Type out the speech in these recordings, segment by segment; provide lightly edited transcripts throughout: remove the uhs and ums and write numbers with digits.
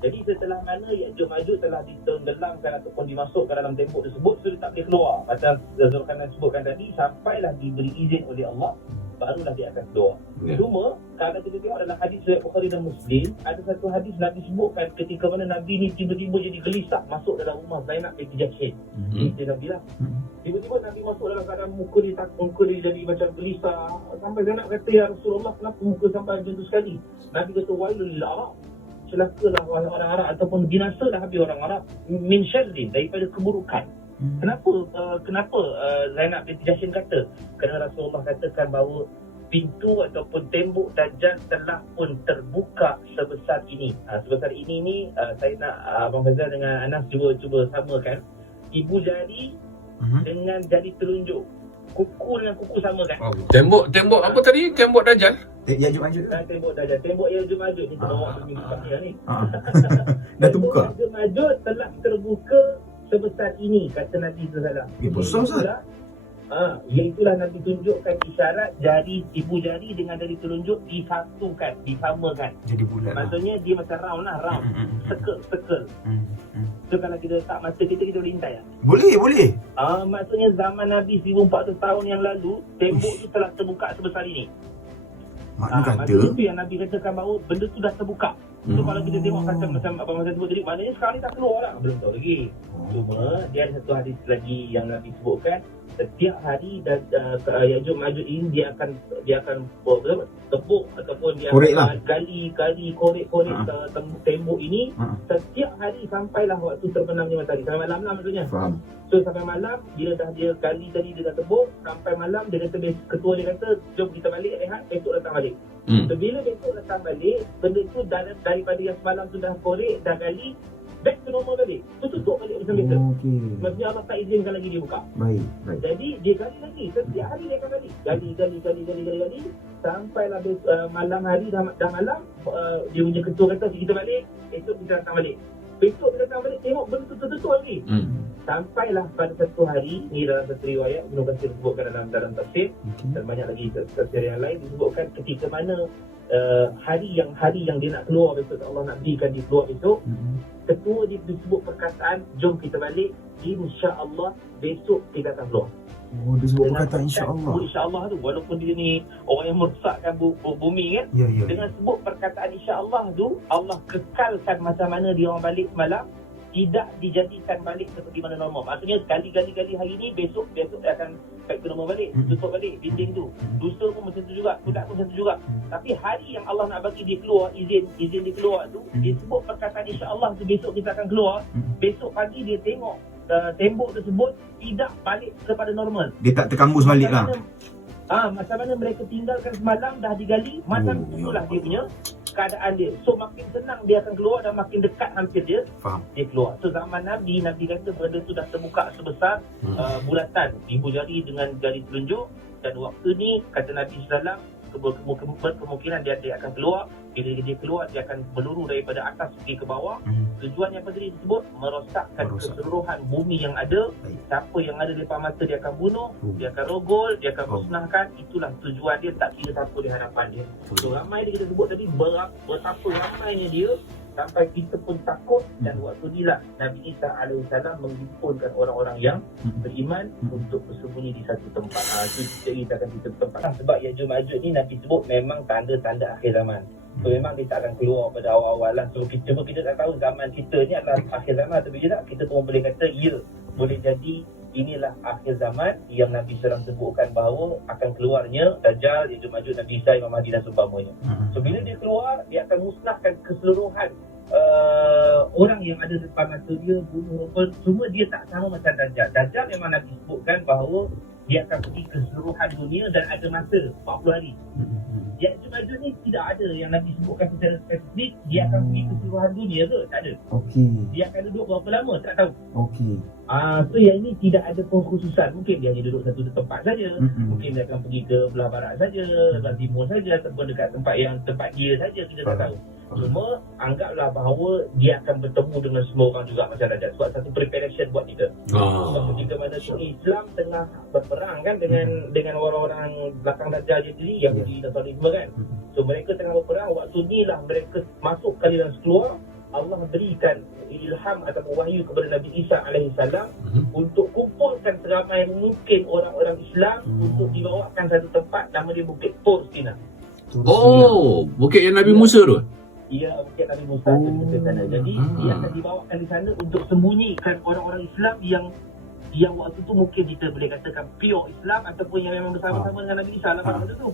Jadi setelah mana Ya'juj Ma'juj telah ditenggelamkan ataupun dimasukkan dalam tembok tersebut, so dia tak boleh keluar. Macam Zulkarnain sebutkan tadi, sampailah diberi izin oleh Allah, barulah dia akan keluar. Cuma kalau kita tengok dalam hadis riwayat Bukhari dan Muslim, ada satu hadis Nabi sebutkan ketika mana Nabi ni tiba-tiba jadi gelisah masuk dalam rumah Zainab binti Jahsy. Dia Nabi lah. Tiba-tiba Nabi masuk dalam keadaan muka dia jadi macam gelisah. Sampai Zainab kata, ya Rasulullah, kenapa muka sampai macam tu sekali? Nabi kata, wailul lil Arab, celakalah orang Arab ataupun binasalah habis orang Arab min syarrin, daripada keburukan. Kenapa Zainab binti Jahsy kata? Kerana Rasulullah katakan bahawa pintu ataupun tembok Dajjal telah pun terbuka sebesar ini. Sebesar ini ni saya nak Abang Faizal dengan Anas cuba samakan. Ibu jari dengan jari telunjuk. Kuku dengan kuku sama kan? Tembok apa tadi? Tembok Dajjal? Ya'juj Ma'juj. Tembok Dajjal. Tembok Ya'juj Ma'juj ni bawa ni. Dah terbuka. Ya'juj Ma'juj telah terbuka sebesar ini, kata Nabi SAW. Besar Ustaz. Iaitulah Nabi tunjukkan isyarat jari, ibu jari dengan jari telunjuk disatukan, disamakan. Jadi bulat. Maksudnya dia macam round lah, round. Circle. So kalau kita letak mata kita boleh intai tak? Boleh. Maksudnya zaman Nabi 1400 tahun yang lalu, tembok tu telah terbuka sebesar ini. Maknanya kata itu yang Nabi katakan bahawa benda tu dah terbuka. So kalau kita tengok macam Abang Mazhar sebut tadi, maknanya sekarang ni tak keluar lah. Belum tahu lagi. Cuma dia ada satu hadis lagi yang Nabi sebutkan, setiap hari Ya'juj Ma'juj ini dia akan tepuk ataupun dia korek akan lah. gali korek tembok ini setiap hari sampailah waktu terbenamnya matahari, sampai malam lah maksudnya. Faham. So sampai malam dia gali tadi, dia dah tebuk sampai malam. Dia kata, ketua dia kata, jom kita balik rehat, besok datang balik. So bila besok datang balik, benda tu daripada yang semalam tu dah korek, dah gali, back to normal balik. Tu tutup balik macam biasa. Maksudnya Allah tak izinkan lagi dia buka. Baik. Jadi dia gali lagi, setiap hari dia akan balik. Gali sampailah malam hari dah malam, dia punya ketua kata kita balik, esok kita datang balik. Besok kita datang balik, tengok benda tu tutup lagi. Sampailah pada satu hari, ni dalam satu riwayat Ibnu Katsir sebutkan dalam tafsir, dan banyak lagi tafsir yang lain disebutkan ketika mana hari yang dia nak keluar besok, Allah nak berikan dia keluar besok. Ketua dia disebut perkataan, jom kita balik, insya-Allah besok kita akan keluar. Dia sebut perkataan insya-Allah. Insya-Allah tu walaupun dia ni orang yang merosakkan bumi kan. Ya. Dengan sebut perkataan insya-Allah tu, Allah kekalkan macam mana dia orang balik semalam, tidak dijadikan balik seperti mana normal. Maksudnya gali hari ni, besok dia akan back to normal balik, tutup balik dinding tu. Dusta pun macam tu juga, budak pun macam tu juga. Tapi hari yang Allah nak bagi dia keluar, izin dia keluar tu, dia sebut perkataan insya-Allah tu, besok kita akan keluar. Besok pagi dia tengok tembok tersebut tidak balik kepada normal. Dia tak terkambus balik lah. Macam mana mereka tinggalkan semalam dah digali, macam itulah dia punya keadaan dia. So makin senang dia akan keluar dan makin dekat hampir dia keluar. So zaman Nabi kata benda tu dah terbuka sebesar bulatan ibu jari dengan jari telunjuk, dan waktu ni kata Nabi SAW kemungkinan dia akan keluar. Bila dia keluar, dia akan meluru daripada atas pergi ke bawah. Tujuan yang tadi disebut merosakkan keseluruhan bumi yang ada. Siapa yang ada di depan mata dia akan bunuh, dia akan rogol, dia akan musnahkan. Itulah tujuan dia, tak kira siapa di hadapan dia. So ramai dia kita sebut tadi, betapa ramainya dia sampai kita pun takut. Dan waktu inilah Nabi Isa AS menghimpunkan orang-orang yang beriman untuk bersembunyi di satu tempat. Itu ceritakan di satu tempat. Sebab Ya'juj Ma'juj ni Nabi sebut memang tanda-tanda akhir zaman. So memang dia tak akan keluar pada awal-awal lah. So kita tak tahu zaman kita ni adalah akhir zaman atau tidak. Kita pun boleh kata ya, boleh jadi inilah akhir zaman yang Nabi SAW sebutkan bahawa akan keluarnya Dajjal, Ya'juj Ma'juj, Nabi Isa, Imam Mahdi dan seumpamanya. So bila dia keluar, dia akan musnahkan keseluruhan orang yang ada depan mata dia, bunuh semua. Dia tak sama macam Dajjal. Dajjal memang Nabi sebutkan bahawa dia akan pergi ke seluruhan dunia dan ada masa 40 hari. Ya'juj Ma'juj ni tidak ada yang Nabi sebutkan secara spesifik dia akan pergi ke seluruhan dunia ke, tak ada. Dia akan duduk berapa lama, tak tahu. So yang ini tidak ada pengkhususan. Mungkin dia hanya duduk satu tempat saja. Mungkin dia akan pergi ke belah barat saja, belah timur saja, ataupun dekat tempat dia saja, kita tak tahu. Cuma anggaplah bahawa dia akan bertemu dengan semua orang juga macam Dajjal. Sebab satu preparation buat kita. Sebab ketika mana tu Islam tengah berperang kan dengan orang-orang belakang Dajjal dia sendiri, Yahudi dan Nasrani semua kan. So mereka tengah berperang, waktu ni lah mereka masuk kali dan keluar. Allah berikan ilham atau wahyu kepada Nabi Isa alaihissalam untuk kumpulkan seramai mungkin orang-orang Islam untuk dibawakan satu tempat nama dia Bukit Tur Sina. Oh, bukit yang Nabi Musa tu. Ia Bukit Nabi Musa di sana. Jadi dia akan dibawakan di sana untuk sembunyikan orang-orang Islam yang waktu tu mungkin kita boleh katakan pure Islam ataupun yang memang bersama-sama dengan Nabi Isa lah pada masa tu.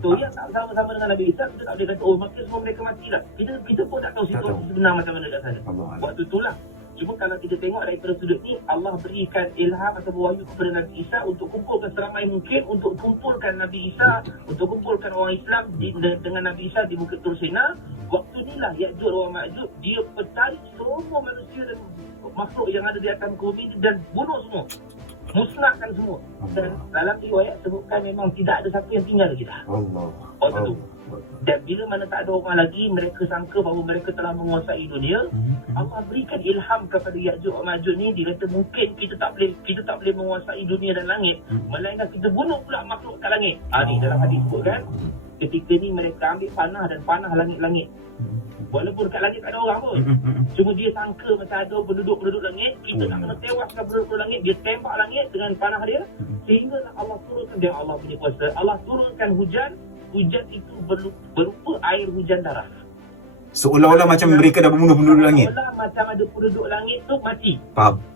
So yang tak bersama-sama dengan Nabi Isa, kita tak boleh kata oh maka semua mereka matilah. Kita pun tak tahu situasi sebenar macam mana kat sana. Waktu itulah. Cuma kalau kita tengok daripada sudut ni, Allah berikan ilham atau wahyu kepada Nabi Isa untuk kumpulkan seramai mungkin, untuk kumpulkan Nabi Isa, untuk kumpulkan orang Islam dengan Nabi Isa di Bukit Tur Sina. Waktu inilah Ya'juj wa Ma'juj dia pencari semua manusia dan makhluk yang ada di atas bumi dan bunuh semua, musnahkan semua. Dan dalam riwayat sebutkan memang tidak ada siapa yang tinggal lagi dah. Waktu tu. Dan bila mana tak ada orang lagi, mereka sangka bahawa mereka telah menguasai dunia. Allah berikan ilham kepada Ya'juj wa Ma'juj ni, dia kata mungkin kita tak boleh menguasai dunia dan langit, melainkan kita bunuh pula makhluk kat langit. Ni dalam hadis sebutkan ketika ni mereka ambil panah dan panah langit-langit. Walaupun kat langit tak ada orang pun. Cuma dia sangka macam ada penduduk-penduduk langit, kita nak kena tewaskan penduduk langit. Dia tembak langit dengan panah dia, sehingga Allah turunkan, dia Allah punya kuasa, Allah turunkan hujan. Hujan itu berupa air hujan darah. Seolah-olah macam mereka dah membunuh penduduk langit. Seolah macam ada penduduk langit tu mati.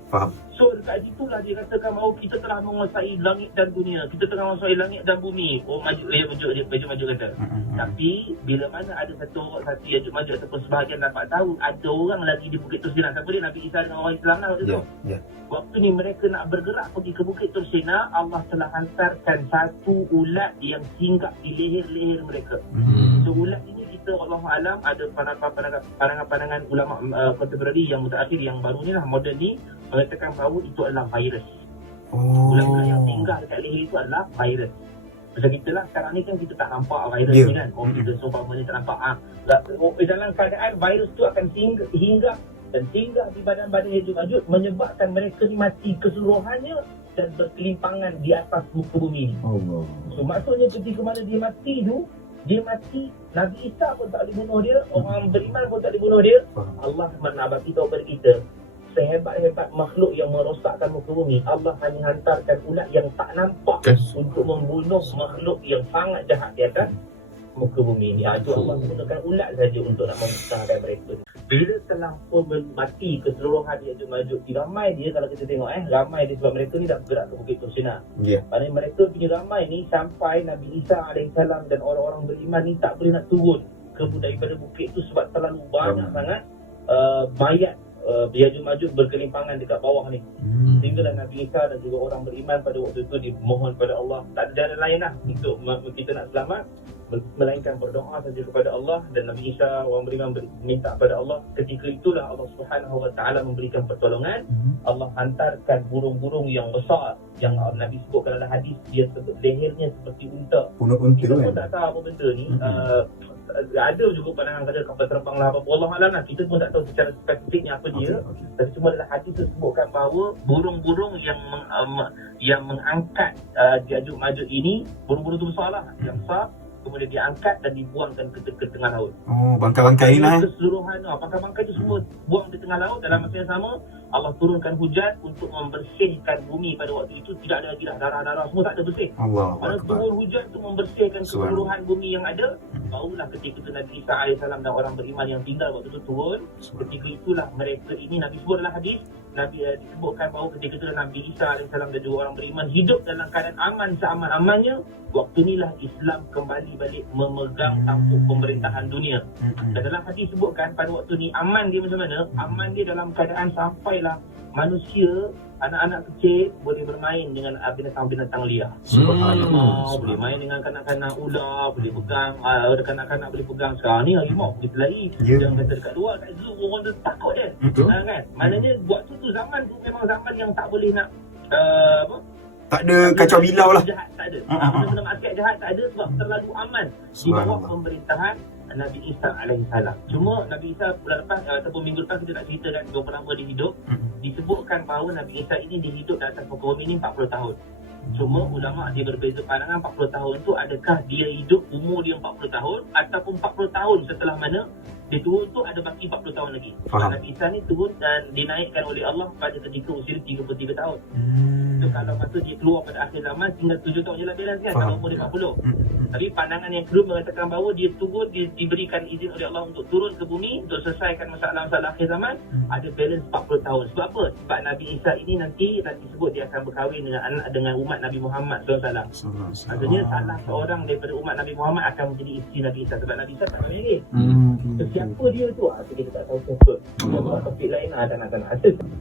Faham. So dekat situlah dia katakan bahawa kita telah menguasai langit dan dunia. Kita telah menguasai langit dan bumi. Oh maju kata. Tapi bila mana ada satu Ya'juj Ma'juj ataupun sebahagian dapat tahu ada orang lagi di Bukit Tur Sina. Siapa dia? Nabi Isa dengan orang Islam lah waktu tu. Waktu ni mereka nak bergerak pergi ke Bukit Tur Sina, Allah telah hantarkan satu ulat yang singgah di leher-leher mereka. So ulat ini kita Wallahualam ada pandangan ulama contemporary yang mutakhir yang baru ni lah, moden ni, mengatakan bahawa itu adalah virus. Ulat-ulat yang tinggal dekat leher itu adalah virus. Macam kita lah sekarang ni kan kita tak nampak virus ni kan. Kita seumpamanya tak nampak. Dalam keadaan virus tu akan hinggap dan singgah di badan-badan Ya'juj Ma'juj, menyebabkan mereka ni mati keseluruhannya dan berkelimpangan di atas muka bumi ni. So maksudnya ketika mana dia mati, Nabi Isa pun tak dibunuh dia, orang beriman pun tak dibunuh dia. Allah nak bagi tahu kepada kita, sehebat-hebat makhluk yang merosakkan muka bumi, Allah hanya hantarkan ulat yang tak nampak untuk membunuh makhluk yang sangat jahat di atas muka bumi ni. Itu Allah menggunakan ulat saja untuk nak memusnahkan mereka. Bila telah pun mati keseluruhan Ya'juj Ma'juj, ramai dia kalau kita tengok ramai dia sebab mereka ni dah bergerak ke Bukit Tur Sina. Maksudnya mereka punya ramai ni sampai Nabi Isa alaihissalam dan orang-orang beriman ni tak boleh nak turun ke daripada bukit tu sebab terlalu banyak sangat mayat Ya'juj Ma'juj berkelimpangan dekat bawah ni. Sehinggalah Nabi Isa dan juga orang beriman pada waktu itu dimohon pada Allah, tak ada jalan lain lah untuk kita nak selamat melainkan berdoa saja kepada Allah. Dan Nabi Isa orang beriman minta kepada Allah. Ketika itulah Allah Subhanahu Wa Taala memberikan pertolongan. Allah hantarkan burung-burung yang besar yang Nabi sebutkan dalam hadis, dia lehernya seperti unta. Kita pun tak tahu apa benda ni. Ada juga pandangan kata kapal terbang lah apa, wallahualam lah, kita pun tak tahu secara spesifiknya apa dia. Tapi cuma dalam hadis disebutkan bahawa burung-burung yang mengangkat Ya'juj Ma'juj ini, burung-burung tu besar lah, yang besar, kemudian diangkat dan dibuangkan ke tengah laut. Bangkai-bangkai ni lah. Keseluruhan bangkai-bangkai itu semua buang di tengah laut. Dalam masa yang sama Allah turunkan hujan untuk membersihkan bumi pada waktu itu. Tidak ada lagi dah darah-darah, semua tak ada bersih. Pada turun hujan untuk membersihkan keseluruhan bumi yang ada. Barulah ketika itu Nabi Isa AS dan orang beriman yang tinggal waktu itu turun. Ketika itulah mereka ini, Nabi sebut dalam hadis, Nabi disebutkan bahawa ketika itu Nabi Isa AS dan juga orang beriman hidup dalam keadaan aman seaman-amannya. Waktu inilah Islam kembali balik memegang tampuk pemerintahan dunia. Dan dalam hadis sebutkan pada waktu ni aman dia macam mana? Aman dia dalam keadaan sampailah manusia, anak-anak kecil boleh bermain dengan binatang-binatang liar. Harimau boleh main dengan kanak-kanak, ular boleh pegang, kanak-kanak boleh pegang. Sekarang ni harimau boleh berlari. Jangan kata dekat luar, kat zoo orang tu takut dia. Kan? Maknanya waktu tu zaman tu memang zaman yang tak boleh nak tak ada kacau bilau lah. Jahat tak ada. Benda-benda maksiat jahat tak ada sebab terlalu aman di bawah pemerintahan Nabi Isa alaihissalam. Cuma Nabi Isa bulan lepas ataupun minggu lepas kita nak ceritakan berapa lama dia hidup. Disebutkan bahawa Nabi Isa ini dihidup di atas muka bumi ini 40 tahun. Cuma ulama dia berbeza pandangan 40 tahun tu adakah dia hidup umur dia 40 tahun ataupun 40 tahun setelah mana dia turun tu ada baki 40 tahun lagi. Faham. Nabi Isa ni turun dan dinaikkan oleh Allah pada ketika usia dia 33 tahun. So kalau masa dia keluar pada akhir zaman tinggal 7 tahun je lah balance kan, kalau umur dia 40. Tapi pandangan yang kedua mengatakan bahawa dia turun, dia diberikan izin oleh Allah untuk turun ke bumi untuk selesaikan masalah-masalah akhir zaman, ada balance 40 tahun. Sebab apa? Sebab Nabi Isa ini nanti sebut dia akan berkahwin dengan umat Nabi Muhammad SAW. Maksudnya salah seorang daripada umat Nabi Muhammad akan menjadi isteri Nabi Isa, sebab Nabi Isa tak kahwin lagi. So, siapa dia tu? Kita tak tahu siapa. Kalau topik lain tak nak.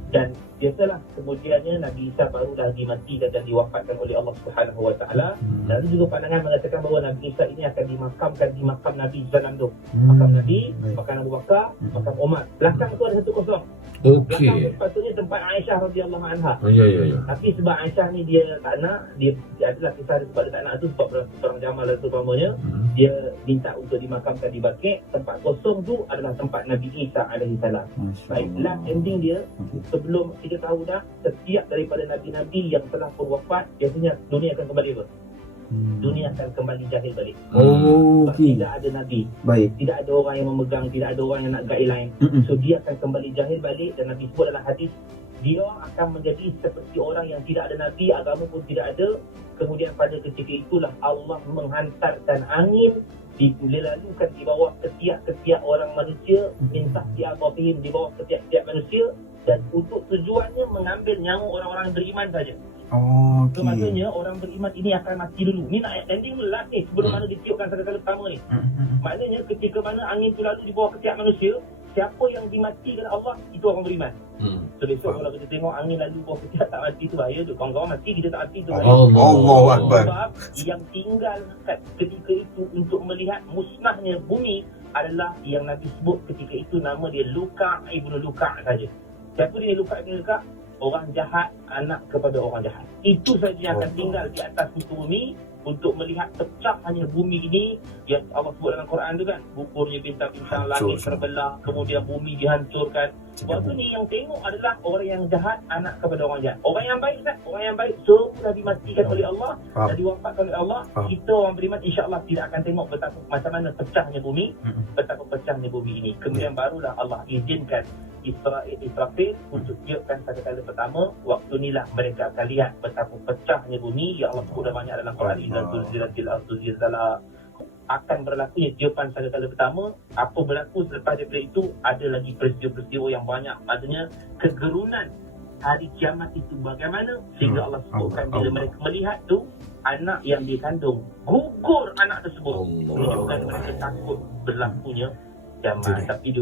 Dan biasalah kemudiannya Nabi Isa barulah dimatikan dan diwafatkan oleh Allah Subhanahu Wa Taala. Lalu juga pandangan mengatakan bahawa Nabi Isa ini akan dimakamkan di makam Nabi SAW tu. Makam Nabi, makam Abu Bakar, makam Umar. Belakang tu ada satu kosong. Belakang tu Okey. sepatutnya tempat Aisyah radhiyallahu anha. Ya, ya, ya. Tapi sebab Aisyah ni dia tak nak, dia adalah kisah dia sebab dia tak nak tu sebab perang Jamal dan sebagainya, dia minta untuk dimakamkan di Baqi'. Tempat kosong tu adalah tempat Nabi Isa alaihi salam. Baiklah, ending dia sebelum kita tahu dah, setiap daripada nabi-nabi yang telah pun wafat, biasanya dunia akan kembali apa? Dunia akan kembali jahil balik. Sebab tidak ada nabi, Baik. tidak ada orang yang memegang, tidak ada orang yang nak guideline. So dia akan kembali jahil balik, dan Nabi sebut dalam hadis, dia akan menjadi seperti orang yang tidak ada nabi, agama pun tidak ada. Kemudian pada ketika itulah Allah menghantarkan angin dilalukan di bawah setiap orang manusia, minta tiabahim di bawah setiap manusia, dan untuk tujuannya mengambil nyawa orang-orang yang beriman saja. So maksudnya orang beriman ini akan mati dulu. Ni nak ending dulu lah ni, sebelum mana ditiupkan kali pertama ni. Maknanya ketika mana angin tu lalu di bawah ketiak manusia, siapa yang dimatikan Allah, itu orang beriman. So besok kalau kita tengok angin lalu bawah ketiak tak mati tu bahaya tu. Kawan-kawan mati, kita tak mati tu bahaya. Allahu Akbar. Sebab yang tinggal kat ketika itu untuk melihat musnahnya bumi adalah yang Nabi sebut ketika itu, nama dia Luka' ibnu Luka' saja. Siapa dia Luka' ibnu Luka'? Orang jahat, anak kepada orang jahat. Itu saja yang akan tinggal di atas muka bumi untuk melihat pecah hanya bumi ini. Yang Allah sebut dalam Quran tu kan, gugur bintang-bintang, langit terbelah, kemudian bumi dihancurkan. Sebab tu ni yang tengok adalah orang yang jahat, anak kepada orang jahat. Orang yang baik kan? Orang yang baik semua dimatikan oleh Allah dan diwafatkan oleh Allah. Kita orang beriman insya-Allah tidak akan tengok betapa macam mana pecahnya bumi, betapa pecahnya bumi ini. Kemudian barulah Allah izinkan Israfil untuk tiupkan pada kali pertama. Waktu inilah mereka akan lihat betapa pecahnya bumi. Ya Allah sebut dah banyak dalam Quran, Idza zulzilatil ardu zilzalaha. Akan berlakunya tiupan pada kali pertama. Apa berlaku selepas daripada itu, ada lagi peristiwa-peristiwa yang banyak. Maksudnya kegerunan hari kiamat itu bagaimana, sehingga Allah sebutkan bila mereka melihat tu anak yang dikandung gugur anak tersebut, menunjukkan mereka takut berlakunya kiamat. Tapi